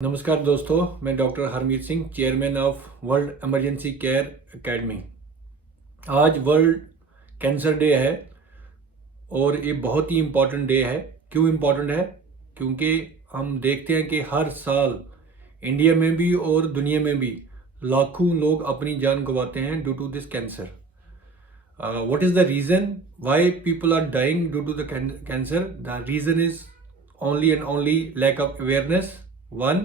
नमस्कार दोस्तों, मैं doctor Harmeet Singh, chairman of world emergency care academy. आज वर्ल्ड कैंसर डे है और ये बहुत ही इम्पॉर्टेंट डे है। क्यों इम्पॉर्टेंट है? क्योंकि हम देखते हैं कि हर साल इंडिया में भी और दुनिया में भी लाखों लोग अपनी जान गंवाते हैं due to this cancer. What is the reason why people are dying due to the cancer? The reason is only and only lack of awareness. One,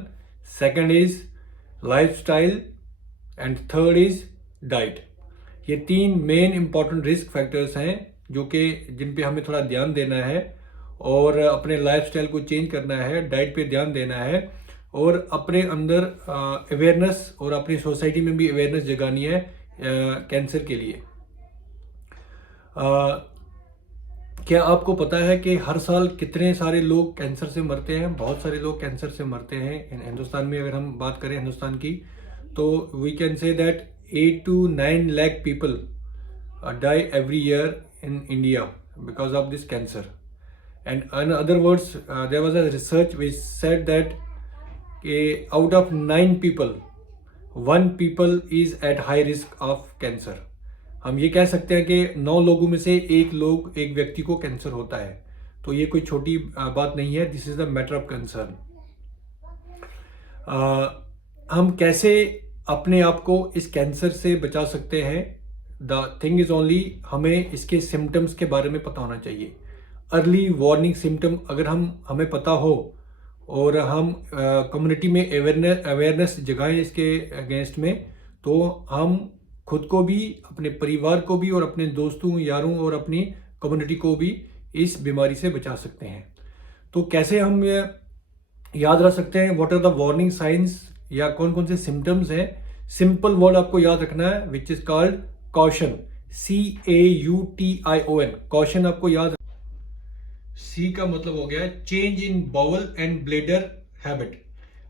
second is lifestyle, and third is diet. ये तीन main important risk factors हैं जो कि जिन पे हमें थोड़ा ध्यान देना है और अपने लाइफस्टाइल को चेंज करना है, डाइट पे ध्यान देना है और अपने अंदर अवेयरनेस और अपनी सोसाइटी में भी अवेयरनेस जगानी है कैंसर के लिए। क्या आपको पता है कि हर साल कितने सारे लोग कैंसर से मरते हैं? बहुत सारे लोग कैंसर से मरते हैं। हिंदुस्तान में अगर हम बात करें हिंदुस्तान की, तो we can say that 8 to 9 lakh people die every year in India because of this cancer. And in other words, there was a research which said that out of 9 people, 1 people is at high risk of cancer. हम ये कह सकते हैं कि 9 लोगों में से एक व्यक्ति को कैंसर होता है। तो ये कोई छोटी बात नहीं है। This is the matter of concern. हम कैसे अपने आप को इस कैंसर से बचा सकते हैं? द थिंग इज ओनली हमें इसके सिम्टम्स के बारे में पता होना चाहिए। अर्ली वार्निंग सिम्टम अगर हमें पता हो और हम कम्युनिटी में अवेयरनेस जगाएं इसके अगेंस्ट में, तो हम खुद को भी, अपने परिवार को भी और अपने दोस्तों, यारों और अपनी कम्युनिटी को भी इस बीमारी से बचा सकते हैं। तो कैसे हम याद रख सकते हैं what are the warning signs या कौन कौन से सिम्टम्स हैं? सिंपल वर्ड आपको याद रखना है which is called caution. CAUTION। Caution आपको याद। सी का मतलब हो गया change in bowel and bladder habit.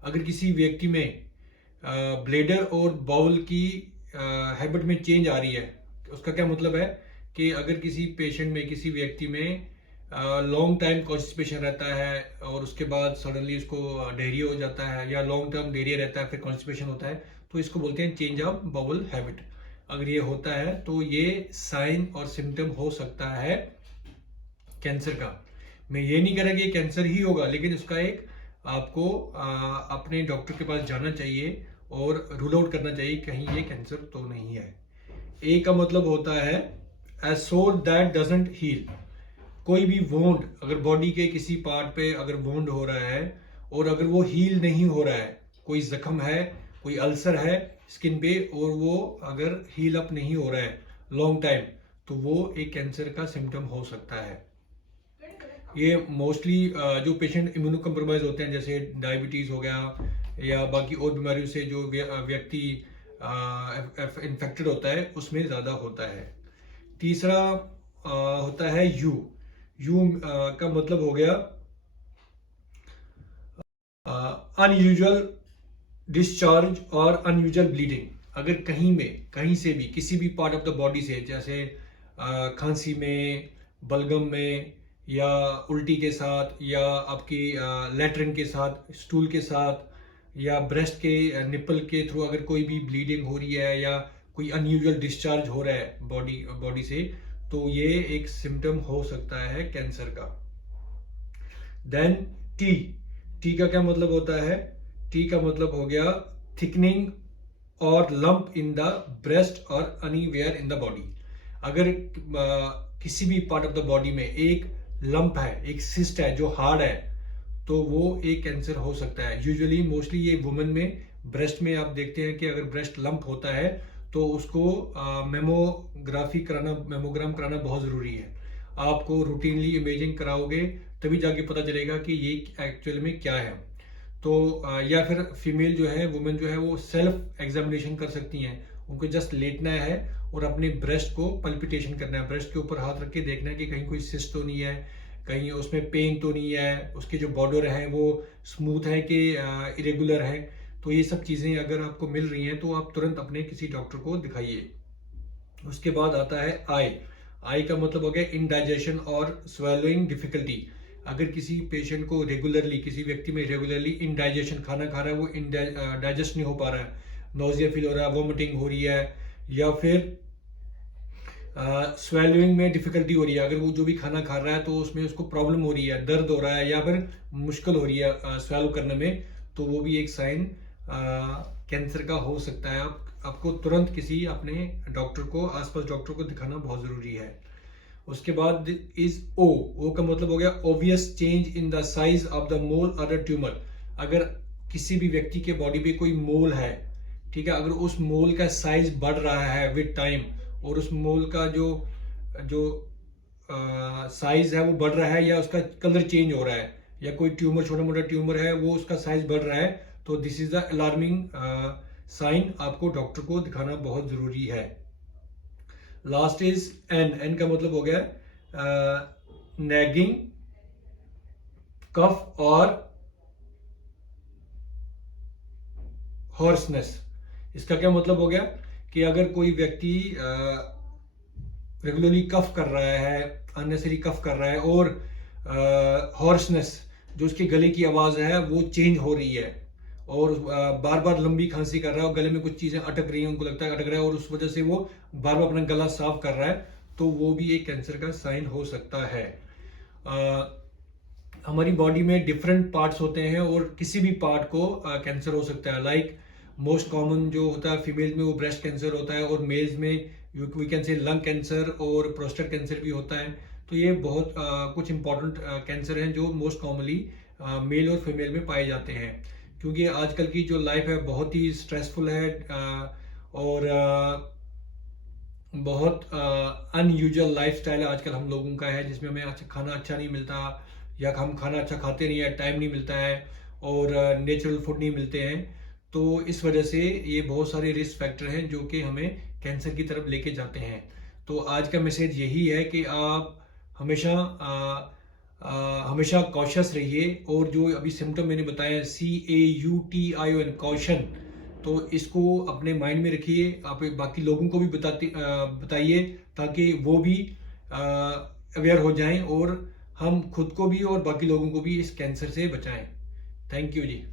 अगर किसी व्यक्ति में ब्लेडर और बाउल की हैबिट में चेंज आ रही है, उसका क्या मतलब है कि अगर किसी पेशेंट में, किसी व्यक्ति में लॉन्ग टाइम कॉन्स्टिपेशन रहता है और उसके बाद सडनली उसको डायरिया हो जाता है, या लॉन्ग टर्म डायरिया रहता है फिर कॉन्स्टिपेशन होता है, तो इसको बोलते हैं चेंज ऑफ बाउल हैबिट। अगर ये होता है तो ये साइन और सिम्टम हो सकता है कैंसर का। मैं ये नहीं कह रहा कि कैंसर ही होगा, लेकिन उसका एक आपको अपने डॉक्टर के पास जाना चाहिए और रूल आउट करना चाहिए कहीं ये कैंसर तो नहीं है। ए का मतलब होता है ए सोर दैट डजंट हील। कोई भी वोंड, अगर बॉडी के किसी पार्ट पे अगर वोंड हो रहा है और अगर वो हील नहीं हो रहा है, कोई जख्म है, कोई अल्सर है स्किन पे और वो अगर हील अप नहीं हो रहा है लॉन्ग टाइम, तो वो एक कैंसर का सिम्टम हो सकता है। ये मोस्टली जो पेशेंट इम्यूनो कम्प्रोमाइज होते हैं, जैसे डायबिटीज हो गया या बाकी और बीमारियों से जो व्यक्ति इन्फेक्टेड होता है, उसमें ज़्यादा होता है। तीसरा होता है यू का मतलब हो गया अनयूजुअल डिस्चार्ज और अनयूजुअल ब्लीडिंग। अगर कहीं से भी, किसी भी पार्ट ऑफ द बॉडी से, जैसे खांसी में, बलगम में, या उल्टी के साथ, या आपकी लैट्रिन के साथ, स्टूल के साथ, या ब्रेस्ट के निपल के थ्रू अगर कोई भी ब्लीडिंग हो रही है या कोई अनयूजुअल डिस्चार्ज हो रहा है बॉडी से, तो ये एक सिम्टम हो सकता है कैंसर का। देन टी का क्या मतलब होता है? टी का मतलब हो गया थिकनिंग और लंप इन द ब्रेस्ट और एनीवेयर इन द बॉडी। अगर किसी भी पार्ट ऑफ द बॉडी में एक लंप है, एक सिस्ट है जो हार्ड है, तो वो एक कैंसर हो सकता है। यूजुअली मोस्टली ये वुमेन में ब्रेस्ट में आप देखते हैं कि अगर ब्रेस्ट लंप होता है तो उसको मेमोग्राम कराना बहुत ज़रूरी है। आपको रूटीनली इमेजिंग कराओगे तभी जाके पता चलेगा कि ये एक्चुअल में क्या है। तो या फिर फीमेल जो है, वुमेन जो है, वो सेल्फ एग्जामिनेशन कर सकती हैं। उनको जस्ट लेटना है और अपने ब्रेस्ट को पल्पिटेशन करना है, ब्रेस्ट के ऊपर हाथ रख के देखना है कि कहीं कोई सिस्ट तो नहीं है, कहीं उसमें पेन तो नहीं है, उसके जो बॉर्डर हैं वो स्मूथ है कि इरेगुलर है। तो ये सब चीज़ें अगर आपको मिल रही हैं तो आप तुरंत अपने किसी डॉक्टर को दिखाइए। उसके बाद आता है आई का मतलब हो गया इनडाइजेशन और स्वेलोइंग डिफिकल्टी। अगर किसी पेशेंट को रेगुलरली, किसी व्यक्ति में रेगुलरली इनडाइजेशन, खाना खा रहा है वो डाइजेस्ट नहीं हो पा रहा है, नोजिया फील हो रहा है, वोमिटिंग हो रही है, या फिर स्वेलिंग में डिफिकल्टी हो रही है, अगर वो जो भी खाना खा रहा है तो उसमें उसको प्रॉब्लम हो रही है, दर्द हो रहा है, या फिर मुश्किल हो रही है स्वेलो करने में, तो वो भी एक साइन कैंसर का हो सकता है। आपको तुरंत किसी अपने डॉक्टर को, आसपास डॉक्टर को दिखाना बहुत ज़रूरी है। उसके बाद इज ओ का मतलब हो गया obvious change in the size of the mole और द ट्यूमर। अगर किसी भी व्यक्ति के बॉडी पे कोई मोल है, ठीक है, अगर उस मोल का साइज बढ़ रहा है विद टाइम, और उस मोल का जो जो साइज है वो बढ़ रहा है, या उसका कलर चेंज हो रहा है, या कोई ट्यूमर, छोटा मोटा ट्यूमर है वो उसका साइज बढ़ रहा है, तो this is the alarming sign, आपको डॉक्टर को दिखाना बहुत जरूरी है। लास्ट इज एन का मतलब हो गया नैगिंग, कफ और हॉर्सनेस। इसका क्या मतलब हो गया कि अगर कोई व्यक्ति रेगुलरली कफ कर रहा है, अननेसेसरी कफ कर रहा है, और हॉर्सनेस, जो उसके गले की आवाज है वो चेंज हो रही है, और बार बार लंबी खांसी कर रहा है और गले में कुछ चीजें अटक रही हैं, उनको लगता है अटक रहा है, और उस वजह से वो बार बार अपना गला साफ कर रहा है, तो वो भी एक कैंसर का साइन हो सकता है। हमारी बॉडी में डिफरेंट पार्ट्स होते हैं और किसी भी पार्ट को कैंसर हो सकता है। लाइक मोस्ट कॉमन जो होता है फीमेल में वो ब्रेस्ट कैंसर होता है, और मेल्स में we can say lung cancer और प्रोस्टेट कैंसर भी होता है। तो ये बहुत कुछ इंपॉर्टेंट कैंसर हैं जो मोस्ट कॉमनली मेल और फीमेल में पाए जाते हैं, क्योंकि आजकल की जो लाइफ है बहुत ही स्ट्रेसफुल है, और बहुत अनयूजुअल लाइफस्टाइल आजकल हम लोगों का है, जिसमें हमें खाना अच्छा नहीं मिलता, या हम खाना अच्छा खाते नहीं है, टाइम नहीं मिलता है, और नेचुरल फूड नहीं मिलते हैं। तो इस वजह से ये बहुत सारे रिस्क फैक्टर हैं जो कि हमें कैंसर की तरफ लेके जाते हैं। तो आज का मैसेज यही है कि आप हमेशा हमेशा कॉशियस रहिए, और जो अभी सिम्टम मैंने बताया CAUTION, कॉशन, तो इसको अपने माइंड में रखिए, आप बाकी लोगों को भी बताइए, ताकि वो भी अवेयर हो जाएं, और हम खुद को भी और बाकी लोगों को भी इस कैंसर से बचाएं। Thank you ji.